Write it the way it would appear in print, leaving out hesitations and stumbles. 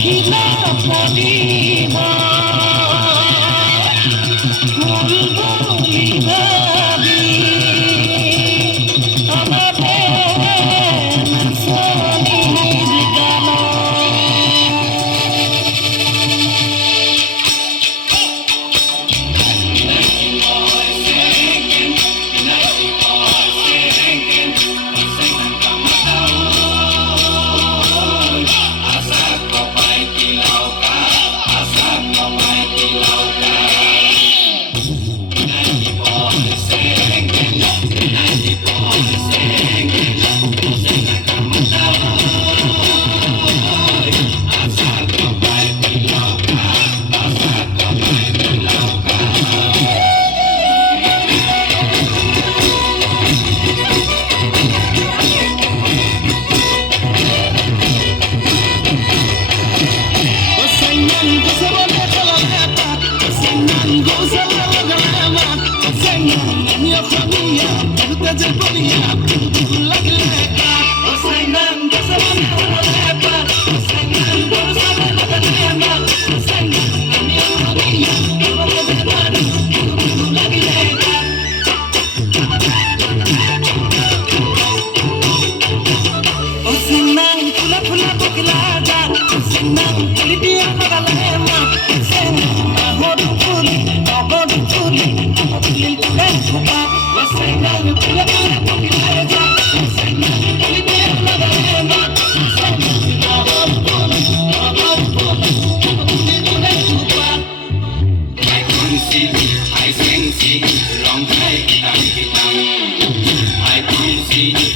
খিলা পরিমা ফুল বলি ভাবি আমাদের সোনির গান Minha família, tudo tá de bolinha, tudo lá que leva. Você não deixa a minha leva. Você não deixa a minha leva. Você não minha família, tudo tá de bolinha, tudo lá que leva. Você não pula pula bocilada. Você não lidia para lema. Você não rodo pule, rodo pule, pule leva. Você não pula pula bocilada. Você não lidia para lema. Você não rodo pule, rodo pule, pule leva. Hai con si, hai sing si, long hai tang ki tang. Hai con si.